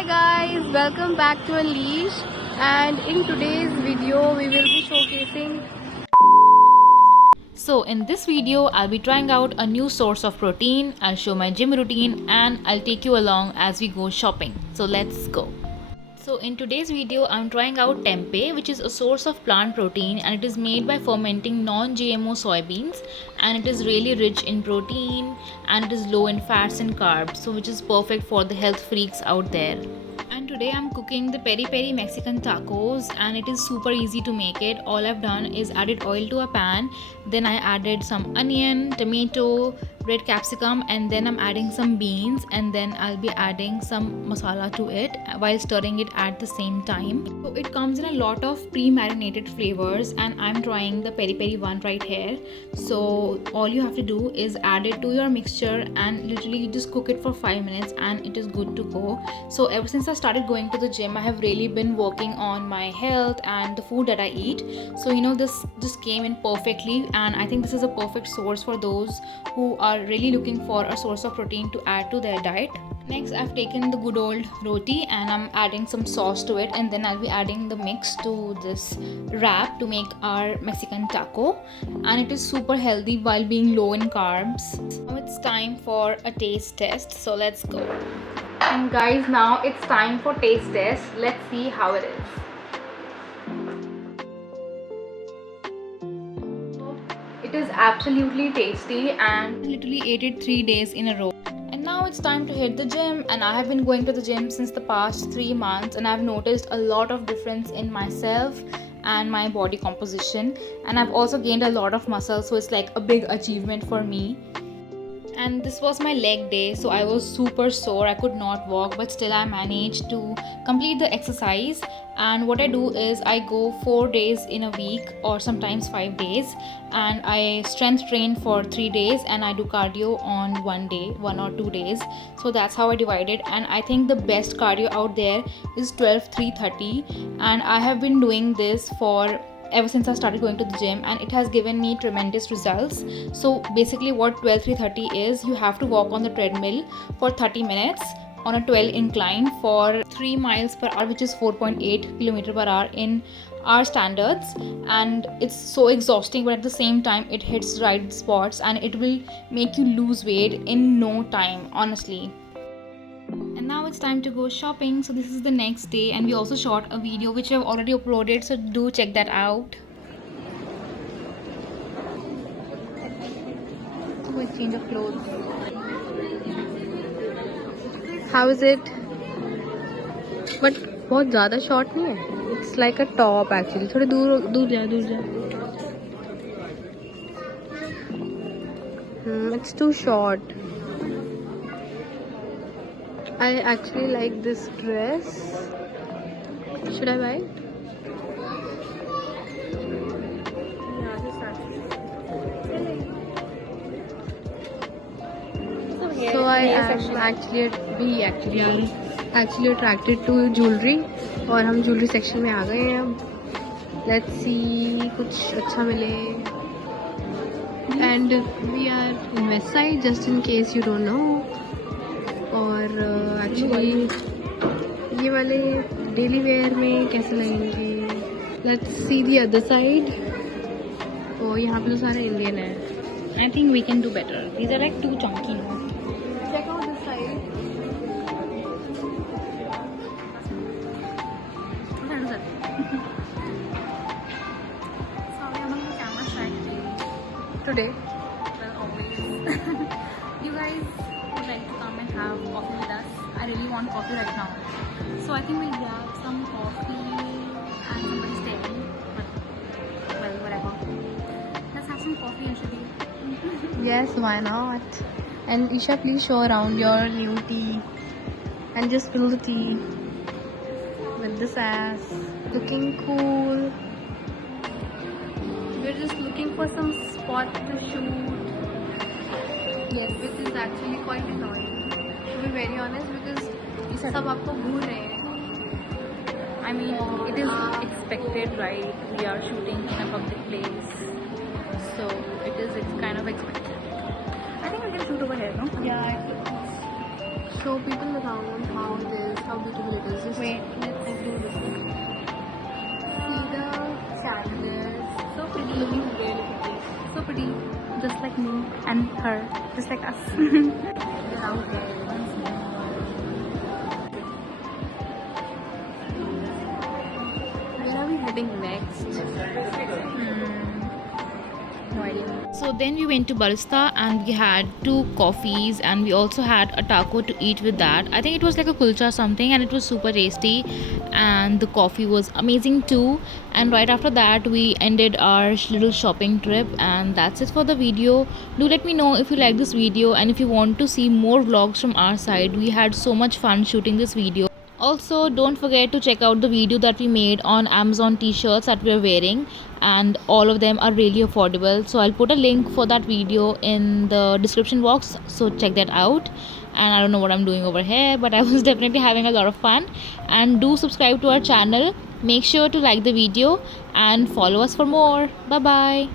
Hi guys, welcome back to Unleash, and in today's video we will be showcasing. So in this video, I'll be trying out a new source of protein, I'll show my gym routine and I'll take you along as we go shopping. So let's go. So in today's video, I'm trying out Tempayy, which is a source of plant protein and it is made by fermenting non-GMO soybeans, and it is really rich in protein and it is low in fats and carbs, so which is perfect for the health freaks out there. And today I'm cooking the peri peri Mexican tacos, and it is super easy to make it. All I've done is added oil to a pan, then I added some onion, tomato, red capsicum, and then I'm adding some beans, and then I'll be adding some masala to it while stirring it at the same time. So it comes in a lot of pre-marinated flavors, and I'm trying the peri peri one right here. So all you have to do is add it to your mixture and literally just cook it for 5 minutes and it is good to go. So ever since I started going to the gym, I have really been working on my health and the food that I eat. So this just came in perfectly, and I think this is a perfect source for those who are really looking for a source of protein to add to their diet. Next, I've taken the good old roti and I'm adding some sauce to it, and then I'll be adding the mix to this wrap to make our Mexican taco, and it is super healthy while being low in carbs. Now it's time for a taste test, so let's go. And guys, now it's time for taste test. Let's see how it is. It is absolutely tasty, and literally ate it 3 days in a row. And now it's time to hit the gym, and I have been going to the gym since the past 3 months, and I've noticed a lot of difference in myself and my body composition, and I've also gained a lot of muscle, so it's like a big achievement for me. And this was my leg day, so I was super sore. I could not walk, but still I managed to complete the exercise. And what I do is I go 4 days in a week or sometimes 5 days, and I strength train for 3 days and I do cardio on 1 day, 1 or 2 days. So that's how I divide it, and I think the best cardio out there is 12-3-30, and I have been doing this for ever since I started going to the gym, and it has given me tremendous results. So basically what 12-3-30 is, you have to walk on the treadmill for 30 minutes on a 12 incline for 3 miles per hour, which is 4.8 km per hour in our standards, and it's so exhausting, but at the same time it hits right spots and it will make you lose weight in no time, honestly. And now it's time to go shopping. So this is the next day, and we also shot a video which I've already uploaded, so do check that out. So change of clothes. How is it? But बहुत ज़्यादा short नहीं है. It's like a top actually. थोड़े दूर जा. It's too short. I actually like this dress. Should I buy it? So I am actually attracted to jewelry, और हम jewelry section में आ गए हैं अब. Let's see कुछ अच्छा मिले. And we are in West Side, just in case you don't know. और एक्चुअली ये वाले डेली वेयर में कैसे लगेंगे. Let's see the other side. और यहाँ पे तो सारे इंडियन है. I think we can do better. These are like too chunky now. Check out this side. Sorry, I'm on the camera shy Today. well, always. You guys would like to come and have coffee with us. I really want coffee right now. So I think we'll grab some coffee and somebody's staying. But, well, whatever. Let's have some coffee and sugar. Yes, why not? And Isha, please show around your new tea. And just spill the tea with this ass. Looking cool. We're just looking for some spot to shoot. Yes, which is actually quite annoying, to be very honest, because सब आपको भूल रहे हैं. I mean, it is expected, right? We are shooting in a public place. So it's kind of expected. I think we can shoot over here, no? Yeah, show people around how it is, how beautiful looking really pretty. So pretty, just like me and her, just like us. They're out there once more. Where are we heading next? No idea. So then we went to Barista and we had 2 coffees and we also had a taco to eat with that. I think it was like a kulcha or something, and it was super tasty, and the coffee was amazing too. And right after that we ended our little shopping trip, and that's it for the video. Do let me know if you like this video and if you want to see more vlogs from our side. We had so much fun shooting this video. Also, don't forget to check out the video that we made on Amazon t-shirts that we are wearing, and all of them are really affordable. So I'll put a link for that video in the description box, so check that out. And I don't know what I'm doing over here, but I was definitely having a lot of fun. And do subscribe to our channel. Make sure to like the video and follow us for more. Bye bye.